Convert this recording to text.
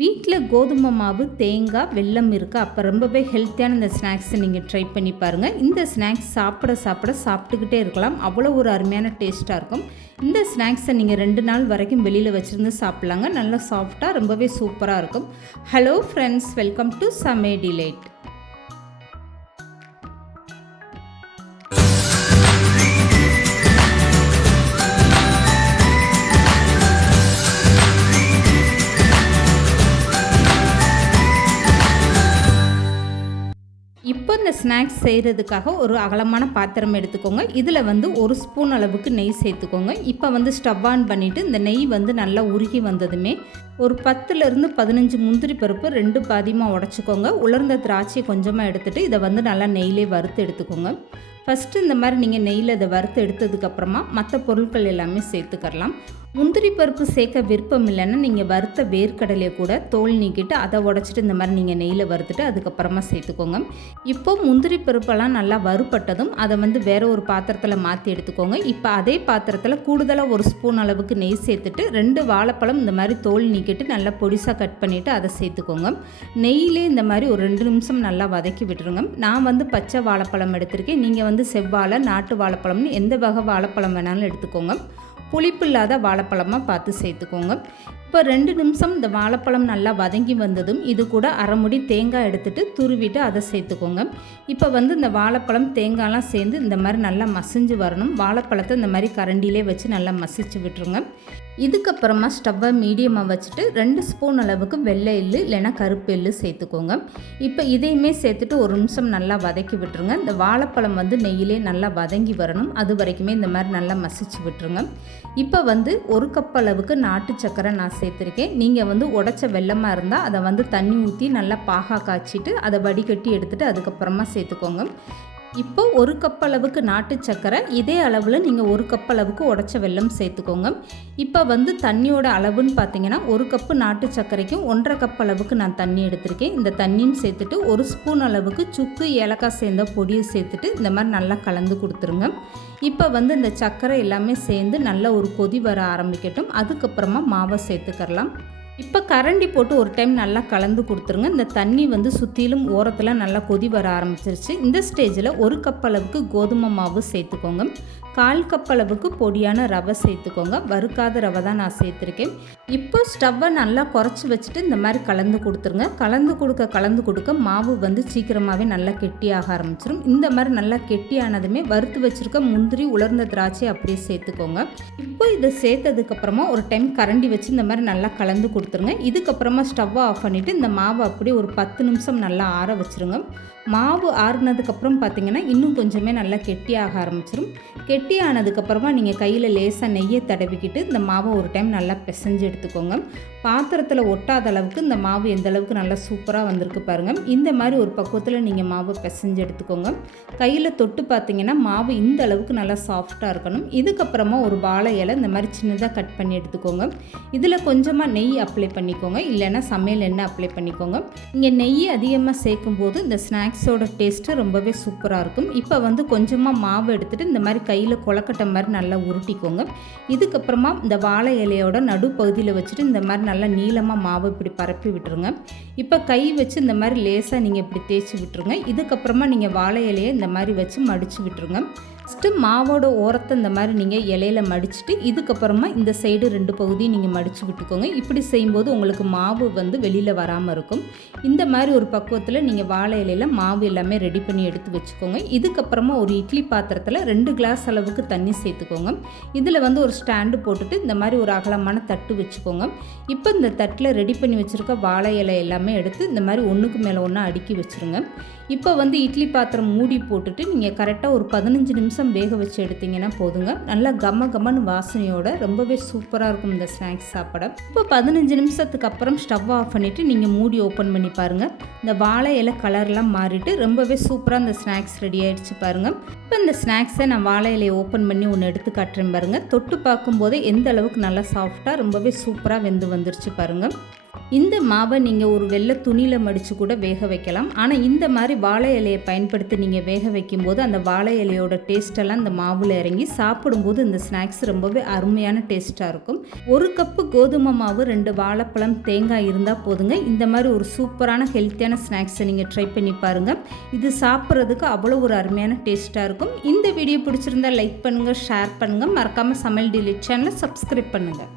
வீட்டில் கோதுமை மாவு, தேங்காய், வெல்லம் இருக்குது. அப்போ ரொம்பவே ஹெல்த்தியான இந்த ஸ்நாக்ஸை நீங்கள் ட்ரை பண்ணி பாருங்கள். இந்த ஸ்நாக்ஸ் சாப்பிட்டுக்கிட்டே இருக்கலாம். அவ்வளோ ஒரு அருமையான டேஸ்ட்டாக இருக்கும். இந்த ஸ்நாக்ஸை நீங்கள் 2 நாள் வரைக்கும் வெளியில் வச்சுருந்து சாப்பிட்லாங்க. நல்லா சாஃப்டாக ரொம்பவே சூப்பராக இருக்கும். ஹலோ ஃப்ரெண்ட்ஸ், வெல்கம் டு சமே டிலைட். இப்போ இந்த ஸ்நாக்ஸ் செய்கிறதுக்காக ஒரு அகலமான பாத்திரம் எடுத்துக்கோங்க. இதில் 1 ஸ்பூன் அளவுக்கு நெய் சேர்த்துக்கோங்க. இப்போ ஸ்டவ் ஆன் பண்ணிவிட்டு இந்த நெய் நல்லா உருகி வந்ததுமே ஒரு 10லேருந்து 15 முந்திரி பருப்பு 2 பாதியமாக உடச்சிக்கோங்க. உலர்ந்த திராட்சையை கொஞ்சமாக எடுத்துகிட்டு இதை நல்லா நெய்யிலே வறுத்து எடுத்துக்கோங்க. ஃபஸ்ட்டு இந்த மாதிரி நீங்கள் நெய்யில் இதை வறுத்து எடுத்ததுக்கப்புறமா மற்ற பொருட்கள் எல்லாமே சேர்த்துக்கலாம். முந்திரி பருப்பு சேர்க்க விருப்பம் இல்லைன்னா நீங்கள் வறுத்த வேர்க்கடலையை கூட தோல் நீக்கிட்டு அதை உடச்சிட்டு இந்த மாதிரி நீங்கள் நெய்யில் வறுத்துட்டு அதுக்கப்புறமா சேர்த்துக்கோங்க. இப்போது முந்திரி பருப்பெல்லாம் நல்லா வறுப்பட்டதும் அதை வேறு ஒரு பாத்திரத்தில் மாற்றி எடுத்துக்கோங்க. இப்போ அதே பாத்திரத்தில் கூடுதலாக 1 ஸ்பூன் அளவுக்கு நெய் சேர்த்துட்டு 2 வாழைப்பழம் இந்த மாதிரி தோல் நீக்கிட்டு நல்லா பொடிசாக கட் பண்ணிவிட்டு அதை சேர்த்துக்கோங்க. நெய்யிலே இந்த மாதிரி ஒரு 2 நிமிஷம் நல்லா வதக்கி விட்டுருங்க. நான் பச்சை வாழைப்பழம் எடுத்திருக்கேன். நீங்கள் செவ்வாழை, நாட்டு வாழைப்பழம்னு எந்த வகை வாழைப்பழம் வேணாலும் எடுத்துக்கோங்க. புளிப்பு இல்லாத வாழைப்பழமாக பார்த்து சேர்த்துக்கோங்க. இப்போ 2 நிமிஷம் இந்த வாழைப்பழம் நல்லா வதங்கி வந்ததும் இது கூட அரை முடி தேங்காய் எடுத்துகிட்டு துருவிட்டு அதை சேர்த்துக்கோங்க. இப்போ இந்த வாழைப்பழம் தேங்காயெலாம் சேர்ந்து இந்த மாதிரி நல்லா மசிஞ்சு வரணும். வாழைப்பழத்தை இந்த மாதிரி கரண்டிலே வச்சு நல்லா மசிச்சு விட்டுருங்க. இதுக்கப்புறமா ஸ்டவ்வை மீடியமாக வச்சுட்டு 2 ஸ்பூன் அளவுக்கு வெள்ளை எள்ளு இல்லைன்னா கருப்பு எள்ளு சேர்த்துக்கோங்க. இப்போ இதையுமே சேர்த்துட்டு 1 நிமிஷம் நல்லா வதக்கி விட்டுருங்க. இந்த வாழைப்பழம் நெய்யிலே நல்லா வதங்கி வரணும். அது வரைக்குமே இந்த மாதிரி நல்லா மசிச்சு விட்டுருங்க. இப்போ 1 கப் அளவுக்கு நாட்டு சக்கரை நான் சேர்த்துருக்கேன். நீங்கள் உடைச்ச வெல்லமாக இருந்தால் அதை தண்ணி ஊற்றி நல்லா பாகா காய்ச்சிட்டு அதை வடிகட்டி எடுத்துகிட்டு அதுக்கப்புறமா சேர்த்துக்கோங்க. இப்போ 1 கப் அளவுக்கு நாட்டு சக்கரை, இதே அளவில் நீங்கள் 1 கப் அளவுக்கு உடைச்ச வெல்லம் சேர்த்துக்கோங்க. இப்போ தண்ணியோட அளவுன்னு பார்த்தீங்கன்னா 1 கப்பு நாட்டு சர்க்கரைக்கும் 1.5 கப் அளவுக்கு நான் தண்ணி எடுத்திருக்கேன். இந்த தண்ணியும் சேர்த்துட்டு 1 ஸ்பூன் அளவுக்கு சுக்கு, ஏலக்காய் சேர்ந்த பொடியை சேர்த்துட்டு இந்த மாதிரி நல்லா கலந்து கொடுத்துருங்க. இப்போ இந்த சர்க்கரை எல்லாமே சேர்ந்து நல்லா ஒரு கொதி வர ஆரம்பிக்கட்டும். அதுக்கப்புறமா மாவை சேர்த்துக்கலாம். இப்போ கரண்டி போட்டு ஒரு டைம் நல்லா கலந்து கொடுத்துருங்க. இந்த தண்ணி சுற்றிலும் ஓரத்தில் நல்லா கொதி வர ஆரம்பிச்சிருச்சு. இந்த ஸ்டேஜில் 1 கப் அளவுக்கு கோதுமை மாவு சேர்த்துக்கோங்க. 1/4 கப் அளவுக்கு பொடியான ரவை சேர்த்துக்கோங்க. வறுக்காத ரவை தான் நான் சேர்த்துருக்கேன். இப்போ ஸ்டவ்வை நல்லா குறைச்சி வச்சுட்டு இந்த மாதிரி கலந்து கொடுத்துருங்க. கலந்து கொடுக்க மாவு சீக்கிரமாகவே நல்லா கெட்டியாக ஆரம்பிச்சிடும். இந்த மாதிரி நல்லா கெட்டியானதுமே வறுத்து வச்சுருக்க முந்திரி, உலர்ந்த திராட்சை அப்படியே சேர்த்துக்கோங்க. இப்போ இதை சேர்த்ததுக்கப்புறமா ஒரு டைம் கரண்டி வச்சு இந்த மாதிரி நல்லா கலந்து கொடுத்துருங்க. இதுக்கப்புறமா ஸ்டவ்வை ஆஃப் பண்ணிவிட்டு இந்த மாவை அப்படியே ஒரு 10 நிமிஷம் நல்லா ஆற வச்சுருங்க. மாவு ஆறுனதுக்கப்புறம் பார்த்திங்கன்னா இன்னும் கொஞ்சமே நல்லா கெட்டியாக ஆரம்பிச்சிடும். கெட்டியானதுக்கப்புறமா நீங்கள் கையில் லேசாக நெய்யை தடவிக்கிட்டு இந்த மாவை ஒரு டைம் நல்லா பிசைஞ்சு எடுத்துக்கோங்க. பாத்திரத்தில் ஒட்டாத அளவுக்கு இந்த மாவு எந்த அளவுக்கு நல்லா சூப்பராக வந்திருக்கு பாருங்கள். இந்த மாதிரி ஒரு பக்குவத்தில் நீங்கள் மாவை பிசைஞ்சு எடுத்துக்கோங்க. கையில் தொட்டு பார்த்திங்கன்னா மாவு இந்த அளவுக்கு நல்லா சாஃப்டாக இருக்கணும். இதுக்கப்புறமா ஒரு வாழை இலை இந்த மாதிரி சின்னதாக கட் பண்ணி எடுத்துக்கோங்க. இதில் கொஞ்சமாக நெய் அப்ளை பண்ணிக்கோங்க, இல்லைன்னா சமையல் எண்ணெய் அப்ளை பண்ணிக்கோங்க. இங்கே நெய் அதிகமாக சேர்க்கும் போது இந்த ஸ்நாக்ஸோட டேஸ்ட்டு ரொம்பவே சூப்பராக இருக்கும். இப்போ கொஞ்சமாக மாவு எடுத்துகிட்டு இந்த மாதிரி கையில் கொலக்கட்டை மாதிரி நல்லா உருட்டிக்கோங்க. இதுக்கப்புறமா இந்த வாழை இலையோட நடுப்பகுதியில் வச்சுட்டு இந்த மாதிரி நல்லா நீளமாக மாவு இப்படி பரப்பி விட்டுருங்க. இப்போ கை வச்சு இந்த மாதிரி லேசாக நீங்கள் இப்படி தேய்ச்சி விட்டுருங்க. இதுக்கப்புறமா நீங்கள் வாழை இலையை இந்த மாதிரி வச்சு மடித்து விட்டுருங்க. ஃபஸ்ட்டு மாவோட ஓரத்தை இந்த மாதிரி நீங்கள் இலையில் மடிச்சுட்டு இதுக்கப்புறமா இந்த சைடு 2 பகுதியும் நீங்கள் மடித்து விட்டுக்கோங்க. இப்படி செய்யும்போது உங்களுக்கு மாவு வெளியில் வராமல் இருக்கும். இந்த மாதிரி ஒரு பக்குவத்தில் நீங்கள் வாழை இலையில் மாவு எல்லாமே ரெடி பண்ணி எடுத்து வச்சுக்கோங்க. இதுக்கப்புறமா ஒரு இட்லி பாத்திரத்தில் 2 கிளாஸ் அளவுக்கு தண்ணி சேர்த்துக்கோங்க. இதில் ஒரு ஸ்டாண்டு போட்டுட்டு இந்த மாதிரி ஒரு அகலமான தட்டு வச்சுக்கோங்க. இப்போ இந்த தட்டில் ரெடி பண்ணி வச்சுருக்க வாழை இலை எல்லாமே எடுத்து இந்த மாதிரி ஒன்றுக்கு மேலே ஒன்றா அடுக்கி வச்சுருங்க. இப்போ இட்லி பாத்திரம் மூடி போட்டுட்டு நீங்கள் கரெக்டாக ஒரு 15 நிமிஷம் வேக வச்சு எடுத்திங்கன்னா போதுங்க. நல்லா கம்மன்னு வாசனையோட ரொம்பவே சூப்பராக இருக்கும் இந்த ஸ்நாக்ஸ் சாப்பிட. இப்போ 15 நிமிஷத்துக்கு அப்புறம் ஸ்டவ் ஆஃப் பண்ணிவிட்டு நீங்கள் மூடி ஓப்பன் பண்ணி பாருங்கள். இந்த வாழை இலை கலர்லாம் மாறிட்டு ரொம்பவே சூப்பராக இந்த ஸ்நாக்ஸ் ரெடி ஆகிடுச்சு பாருங்கள். இப்போ இந்த ஸ்நாக்ஸை நான் வாழை இலையை ஓப்பன் பண்ணி ஒன்று எடுத்து காட்டுறேன் பாருங்கள். தொட்டு பார்க்கும்போதே எந்த அளவுக்கு நல்லா சாஃப்டாக ரொம்பவே சூப்பராக வெந்து வந்துருச்சு பாருங்கள். இந்த மாவை நீங்கள் ஒரு வெள்ளை துணியில் மடித்து கூட வேக வைக்கலாம். ஆனால் இந்த மாதிரி வாழை இலையை பயன்படுத்தி நீங்கள் வேக வைக்கும்போது அந்த வாழை இலையோட டேஸ்ட்டெல்லாம் இந்த மாவில் இறங்கி சாப்பிடும்போது இந்த ஸ்நாக்ஸ் ரொம்பவே அருமையான டேஸ்ட்டாக இருக்கும். 1 கப்பு கோதுமை மாவு, 2 வாழைப்பழம், தேங்காய் இருந்தால் போதுங்க. இந்த மாதிரி ஒரு சூப்பரான ஹெல்த்தியான ஸ்நாக்ஸை நீங்கள் ட்ரை பண்ணி பாருங்கள். இது சாப்பிட்றதுக்கு அவ்வளோ ஒரு அருமையான டேஸ்ட்டாக இருக்கும். இந்த வீடியோ பிடிச்சிருந்தால் லைக் பண்ணுங்கள், ஷேர் பண்ணுங்கள். மறக்காமல் சமையல் டிலீட் சேனலை சப்ஸ்கிரைப் பண்ணுங்கள்.